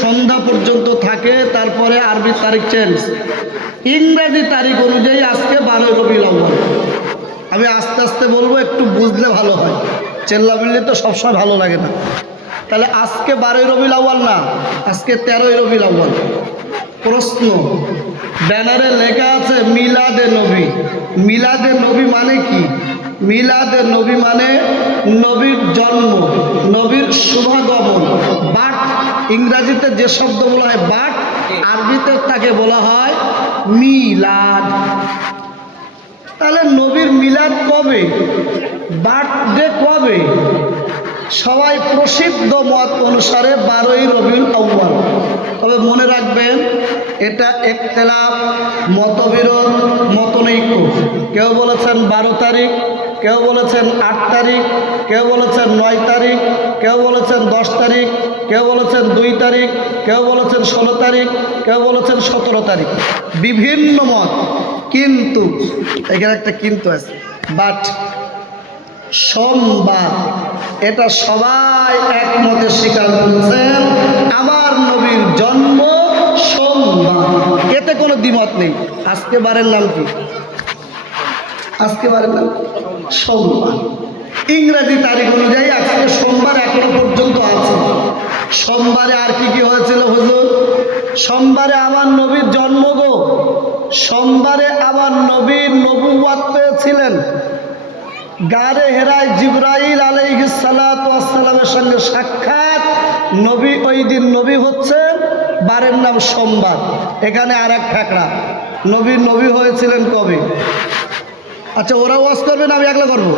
সন্ধ্যা পর্যন্ত থাকে, তারপরে আরবি তারিখ চেঞ্জ। ইংরেজি তারিখ অনুযায়ী আজকে 12 রবিউল আউয়াল। আমি আস্তে আস্তে বলবো, একটু বুঝলে ভালো হয়, চেল্লা বিল্লি তো সবসময় ভালো লাগে না। তাহলে আজকে 12 রবিউল আউয়াল না, আজকে 13 রবিউল আউয়াল। প্রশ্ন, ব্যানারে লেখা আছে মিলাদে নবী। মিলাদে নবী মানে কি? মিলাদে নবী মানে নবীর জন্ম, নবীর শুভাগমন। বাট ইংরাজিতে যে শব্দ বলা হয় বাট, আরবিতে তাকে বলা হয় মিলাদ। তাহলে নবীর মিলাদ কবে? বার্থডে কবে? সবাই প্রসিদ্ধ মত অনুসারে 12ই রবিউল আউয়াল। তবে মনে রাখবেন এটা ইখতিলাফ, মতবিরোধ, মতনৈক্য। কেউ বলেছেন 12 তারিখ, কেউ বলেছেন 8 তারিখ, কেউ বলেছেন 9 তারিখ, কেউ বলেছেন 10 তারিখ, কেউ বলেছেন 2 তারিখ, কেউ বলেছেন 16 তারিখ, কেউ বলেছেন 17 তারিখ, বিভিন্ন মত। কিন্তু এখানে একটা কিন্তু আছে, বাট সোমবার এটা সবাই একমতে স্বীকার করছেন আমার নবীর জন্ম সোমবার, এতে কোনো দ্বিমত নেই। আজকে বারের নাম কি? আজকে বারের নাম সোমবার। ইংরেজি তারিখ অনুযায়ী আজকে সোমবার এখনো পর্যন্ত আছে। সোমবারে আর কি কি হয়েছিল হুজুর? সোমবারে আমার নবীর জন্ম গো। সোমবারে আমার নবীর নবুয়ত পেয়েছিলেন। গারে হেরায় জিবরাইল আলাইহিস সালাতু ওয়াস সালামের সঙ্গে সাক্ষাৎ। নবী ওই দিন নবী হচ্ছেন, বারের নাম সোমবার। এখানে আর এক ঠেকড়া, নবী হয়েছিলেন কবে? আচ্ছা, ওরা ওয়াজ করবে না আমি একলা করব?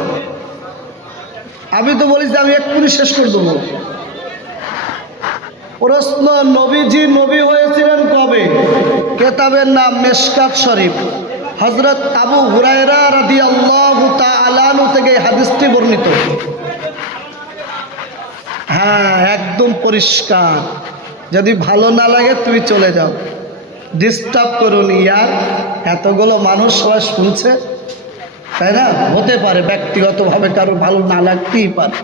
আমি তো বলি যে আমি এক্ষুনি শেষ করে দেবো। প্রশ্ন, নবীজি নবী হয়েছিলেন কবে? কেতাবের নাম মেশকাত শরীফ। হযরত আবু হুরায়রা রাদিয়াল্লাহু তাআলা আনহু থেকে হাদিসটি বর্ণিত। হ্যাঁ, একদম পরিষ্কার। যদি ভালো না লাগে তুমি চলে যাও, ডিস্টার্ব করুন ইয়ার। এতগুলো মানুষ সবাই শুনছে, তাই না? হতে পারে ব্যক্তিগতভাবে কারো ভালো না লাগতেই পারে।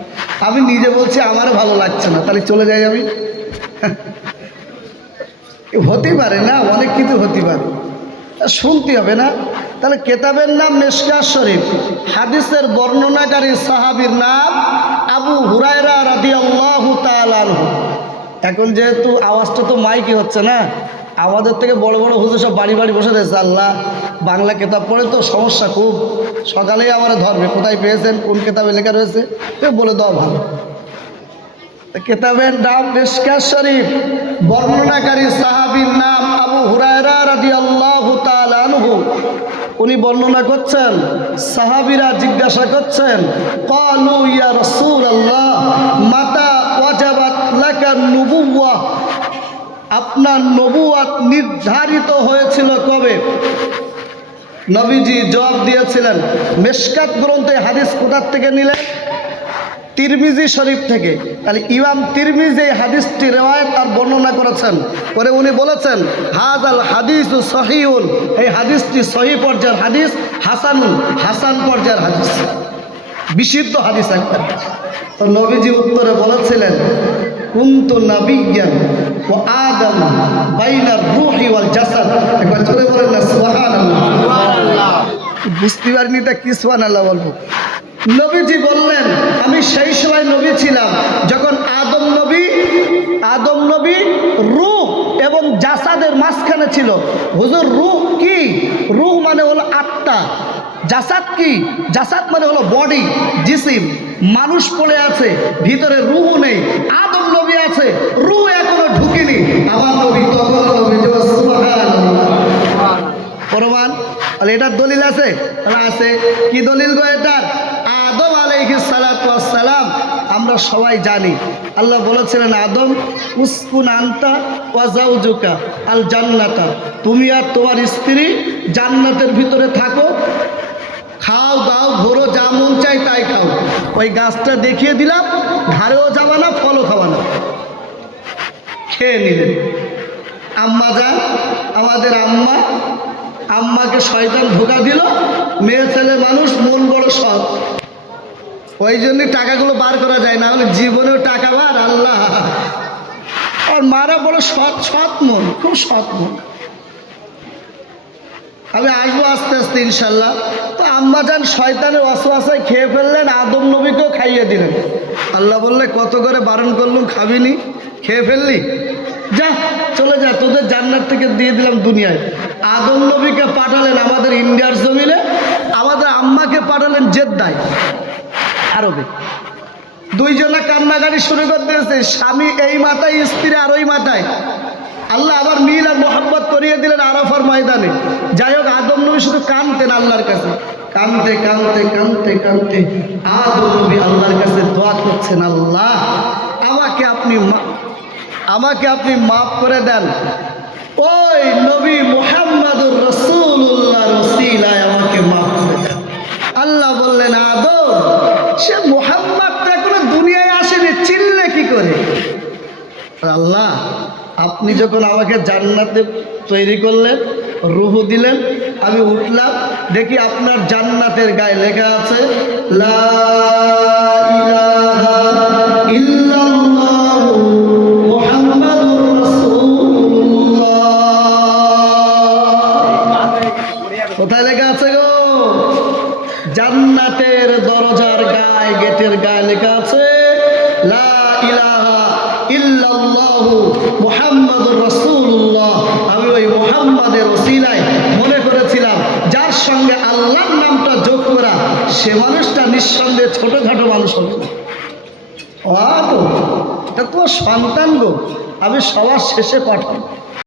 আমি নিজে বলছি আমারও ভালো লাগছে না, তাহলে চলে যাই আমি? হতে পারে না, অনেক কিছু হতে পারে, শুনতে হবে না? তাহলে কেতাবের নাম মেশকাত শরীফ, হাদিসের বর্ণনাকারী সাহাবীর নাম আবু হুরায়রা রাদিয়াল্লাহু তাআলা আনহু। এখন যেহেতু আওয়াজটা তো মাইকে হচ্ছে না, আমাদের থেকে বড় বড় হুজুর সব বাড়ি বাড়ি বসে রয়েছে। আল্লাহ, বাংলা কেতাব পড়ে তো সমস্যা খুব, সকালেই আমার ধরবে কোথায় পেয়েছেন, কোন কেতাবে লেখা রয়েছে, বলে দেওয়া ভালো। কেতাবের নাম মেশকাত শরীফ, বর্ণনাকারী সাহাবীর নাম আবু হুরায়রা রাদিয়াল্লাহু তাআলা আনহু। উনি বর্ণনা করছেন, সাহাবীরা জিজ্ঞাসা করছেন, ক্বালু ইয়া রাসূলুল্লাহ মাতা ওয়াজাবাত লাকা নুবুওয়া, আপনার নবুয়ত নির্ধারিত হয়েছিল কবে? নবীজি জবাব দিয়েছিলেন, মেশকাত গ্রন্থে হাদিস কোথার থেকে নিলেন? তিরমিজি শরীফ থেকে। তাহলে ইমাম তিরমিজি এই হাদিসটি রিওয়ায়াত আর বর্ণনা করেছেন, করে উনি বলেছেন হাযাল হাদিসু সহিহুন, এই হাদিসটি সহিহ পর্যায়ের হাদিস, হাসানুন, হাসান পর্যায়ের হাদিস, বিশুদ্ধ হাদিস একটা। তো নবীজি উত্তরে বলেছিলেন, কুনতু নাবিয়্যান ওয়া আদম বাইনার রূহি ওয়াল জাসাদ। একবার জোরে বলেন না সুবহানাল্লাহ। সুবহানাল্লাহ। বুঝতে পারিনি তা কি সুবহানাল্লাহ বলবো? নবীজি বললেন, আমি সেই সময় নবী ছিলাম যখন আদম নবী রূহ এবং জাসাদের মাঝখানে ছিল। হুজুর, রূহ কি? রূহ মানে হলো আত্মা। জাসাদ কি? জাসাদ মানে হলো বডি, জিসিম। মানুষ পড়ে আছে, ভিতরে রূহ নেই। আদম নবী আছে, রূহ এখনো ঢুকেনি। আমার নবী তখন নবী। প্রমাণ? তাহলে এটার দলিল আছে? আছে। কি দলিল গো এটার? আদম আলাইহিস সালাতু ওয়াস সালাম, আমরা সবাই জানি আল্লাহ বলেছিলেন, আদম উসকুন আনতা ওয়া যাওজুকা আল জান্নাতা, তুমি আর তোমার স্ত্রী জান্নাতের ভিতরে থাকো, খাও দাও ঘোরো, যা মন চাই তাই খাও। ওই গাছটা দেখিয়ে দিলাম, ঘাড়েও যাবা না, ফলও খাওয়া না। খেয়ে নিলেন। আম্মা যান, আমাদের আম্মাকে শয়তান ধোঁকা দিল। মেয়ে ছেলে মানুষ, মন বড় সৎ, ওই জন্যই টাকাগুলো বার করা যায় না, হলে জীবনেও টাকা বার আল্লাহ। আর মারা বড় সৎ মন, খুব সৎ মন। আমি আসবো আস্তে আস্তে ইনশাল্লাহ। তো আম্মা যান শয়তানের ওয়াসওয়াসায় খেয়ে ফেললেন, আদম নবীকেও খাইয়ে দিলেন। আল্লাহ বললে, কত করে বারণ করলাম, খাবিনি, খেয়ে ফেললি, যা চলে যা, তোদের জান্নাত থেকে দিয়ে দিলাম দুনিয়ায়। আদম নবীকে পাঠালেন আমাদের ইন্ডিয়ার জমিনে, আমাদের আম্মাকে পাঠালেন জেদ্দায়, আরবে। দুইজনে কান্নাকাটি শুরু করে দিয়েছে, স্বামী এই মাথায়, স্ত্রী আর ওই মাথায়। আল্লাহ আবার মিল আর মোহাম্মত করিয়ে দিলেন আরাফার ময়দানে। যাই হোক, আদম নবী শুধু কাঁদতেন আল্লাহর কাছে, কানতে কানতে কানতে কানতে আদম নবী আল্লাহর কাছে দোয়া করছেন, আল্লাহ আমাকে আপনি মাফ করে দেন, ওই নবী মুহাম্মদুর রাসূলুল্লাহর ওসিলায় আমাকে মাফ করে দেন। আল্লাহ বললেন, আদম, সে মুহাম্মদটা কোনো দুনিয়ায় আসেনি, চিনলে কি করে? আল্লাহ, আপনি যখন আমাকে জান্নাতে তৈরি করলেন, রূহ দিলেন, আমি উঠলাম, দেখি আপনার জান্নাতের গায়ে লেখা আছে লা ইলাহা ইল্লাল্লাহু মুহাম্মাদুর রাসূলুল্লাহ। কোথায় লেখা আছে গো? জান্নাতের দরজার গায়ে, গেটের গায়ে লেখা আছে লা ইলাহা ইল্লাল্লাহু মুহাম্মাদুর রাসূলুল্লাহ। আমি ওই মুহাম্মাদের ওসিলায় মনে করেছিলাম যার সঙ্গে আল্লাহর নামটা যোগ করা, সে মানুষটা নিঃসন্দেহে ছোটখাটো মানুষ হবে না। এটা তোমার সন্তান গো, আমি সবার শেষে পাঠাবো।